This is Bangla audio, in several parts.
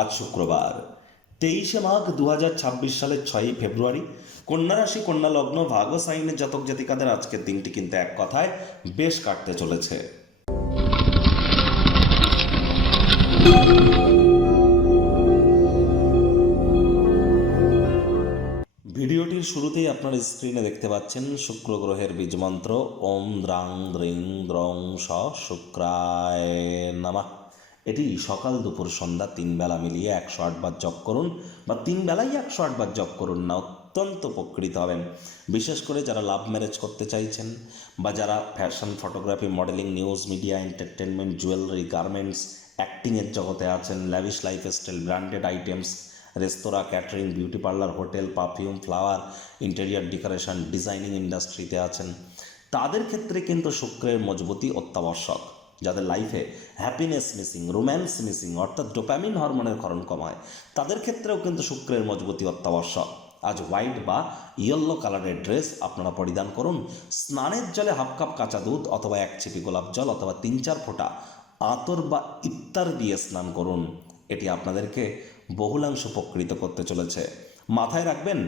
আজ শুক্রবার 23 মাঘ 2026 সালের 6ই ফেব্রুয়ারি। কন্যা রাশি, কন্যা লগ্ন, ভাগ ও সাইনের জাতক জাতিকাদের আজকের দিনটি কিন্তু এক কথায় বেশ কাটতে চলেছে। ভিডিওটির শুরুতেই আপনার স্ক্রিনে দেখতে পাচ্ছেন শুক্র গ্রহের বীজমন্ত্র ওম দ্রাং দ্রিং দ্রং স শুক্রায় নমঃ। এটি সকাল দুপুর সন্ধ্যা 3 বেলা মিলিয়ে 108 বার জপ করুন, বা 3 বেলাই 108 বার জপ করুন না, অত্যন্ত উপকৃত হবেন। বিশেষ করে যারা লাভ ম্যারেজ করতে চাইছেন, বা যারা fashion, photography, modelling, news media, entertainment, jewellery, garments, অ্যাক্টিংয়ের জগতে আছেন, lavish lifestyle, branded items, restaurant, catering, beauty parlour, hotel, perfume, flower, interior decoration, designing ইন্ডাস্ট্রিতে আছেন, তাদের ক্ষেত্রে কিন্তু শুক্রের মজবুতি অত্যাবশ্যক। যাদের লাইফে হ্যাপিনেস মিসিং, রোম্যান্স মিসিং, অর্থাৎ ডোপামিন হরমোনের ক্ষরণ কমায়, তাদের ক্ষেত্রেও কিন্তু শুক্রের মজবুতি অত্যাবশ্যক। আজ হোয়াইট বা ইয়েলো কালারের ড্রেস আপনারা পরিধান করুন। স্নানের জলে হাফ কাপ কাঁচা দুধ অথবা 1 ছিপি গোলাপ জল অথবা 3-4 ফোঁটা আতর বা ইত্তার দিয়ে স্নান করুন। এটি আপনাদেরকে বহুলাংশ উপকৃত করতে চলেছে। মাথায় রাখবেন,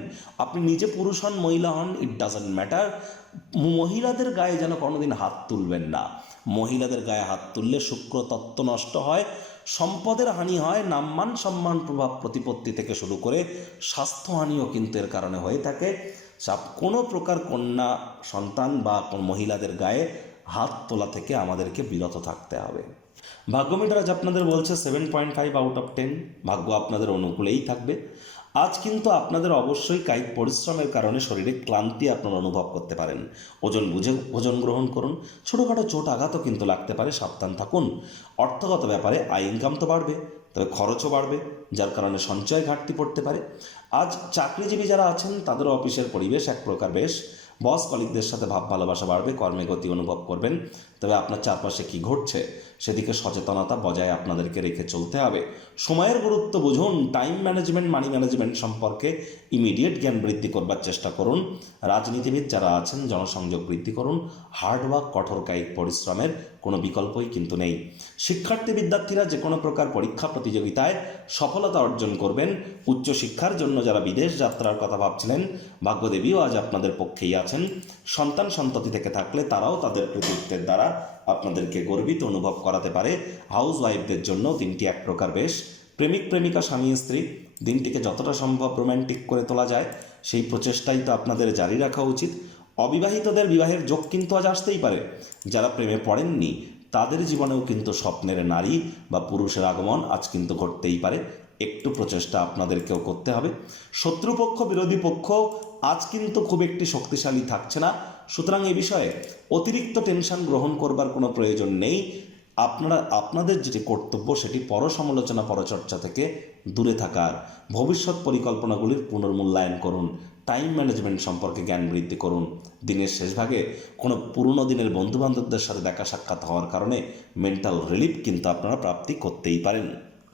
আপনি নিজে পুরুষ হন, মহিলা হন, ইট ডাজন্ট ম্যাটার, মহিলাদের গায়ে যেন কোনোদিন হাত তুলবেন না। মহিলাদের গায়ে হাত তুললে শুক্র তত্ত্ব নষ্ট হয়, সম্পদের হানি হয়, নাম্মান সম্মান প্রভাব প্রতিপত্তি থেকে শুরু করে স্বাস্থ্যহানিও কিন্তু এর কারণে হয়ে থাকে। কোনো প্রকার কন্যা সন্তান বা কোনো মহিলাদের গায়ে হাত তোলা থেকে আমাদেরকে বিরত থাকতে হবে। ভাগ্য মিটার আজ আপনাদের বলছে 7.5 আউট অফ 10। ভাগ্য আপনাদের অনুকূলেই থাকবে। আজ কিন্তু আপনাদের অবশ্যই কায়িক পরিশ্রমের কারণে শরীরে ক্লান্তি আপনারা অনুভব করতে পারেন। ওজন বুঝে ভোজন গ্রহণ করুন। ছোটোখাটো চোট আঘাতও কিন্তু লাগতে পারে, সাবধান থাকুন। অর্থগত ব্যাপারে আয় ইনকাম তো বাড়বে, তবে খরচও বাড়বে, যার কারণে সঞ্চয় ঘাটতি পড়তে পারে। আজ চাকরিজীবী যারা আছেন তাদেরও অফিসের পরিবেশ এক প্রকার বেশ। বস কলিগদের সাথে ভাব ভালোবাসা বাড়বে, কর্মে গতি অনুভব করবেন। তবে আপনার চারপাশে কী ঘটছে সেদিকে সচেতনতা বজায় আপনাদেরকে রেখে চলতে হবে। সময়ের গুরুত্ব বুঝুন। টাইম ম্যানেজমেন্ট, মানি ম্যানেজমেন্ট সম্পর্কে ইমিডিয়েট জ্ঞান বৃদ্ধি করবার চেষ্টা করুন। রাজনীতিবিদ যারা আছেন জনসংযোগ বৃদ্ধি করুন। হার্ডওয়ার্ক, কঠোর কায়িক পরিশ্রমের কোনো বিকল্পই কিন্তু নেই। শিক্ষার্থী বিদ্যার্থীরা যে কোনো প্রকার পরীক্ষা প্রতিযোগিতায় সফলতা অর্জন করবেন। উচ্চশিক্ষার জন্য যারা বিদেশ যাত্রার কথা ভাবছিলেন, ভাগ্যদেবীও আজ আপনাদের পক্ষেই আছেন। সন্তান সন্ততি থেকে থাকলে তারাও তাদের কৃতিত্বের দ্বারা আপনাদেরকে গর্বিত অনুভব করাতে পারে। হাউস ওয়াইফদের জন্য দিনটি এক প্রকার বেশ। প্রেমিক প্রেমিকা, স্বামী স্ত্রী, দিনটিকে যতটা সম্ভব রোম্যান্টিক করে তোলা যায় সেই প্রচেষ্টাই তো আপনাদের জারি রাখা উচিত। অবিবাহিতদের বিবাহের যোগ কিন্তু আজ আসতেই পারে। যারা প্রেমে পড়েননি তাদের জীবনেও কিন্তু স্বপ্নের নারী বা পুরুষের আগমন আজ কিন্তু ঘটতেই পারে। একটু প্রচেষ্টা আপনাদেরকেও করতে হবে। শত্রুপক্ষ, বিরোধী পক্ষ আজ কিন্তু খুব একটি শক্তিশালী থাকছে না। সুতরাং এ বিষয়ে অতিরিক্ত টেনশন গ্রহণ করবার কোনো প্রয়োজন নেই। আপনাদের যেটি কর্তব্য সেটি পরসমালোচনা, পরচর্চা থেকে দূরে থাকার, ভবিষ্যৎ পরিকল্পনাগুলির পুনর্মূল্যায়ন করুন। টাইম ম্যানেজমেন্ট সম্পর্কে জ্ঞান বৃদ্ধি করুন। দিনের শেষ ভাগে কোনো পুরনো দিনের বন্ধুবান্ধবদের সাথে দেখা সাক্ষাৎ হওয়ার কারণে মেন্টাল রিলিফ কিন্তু আপনারা প্রাপ্তি করতেই পারেন।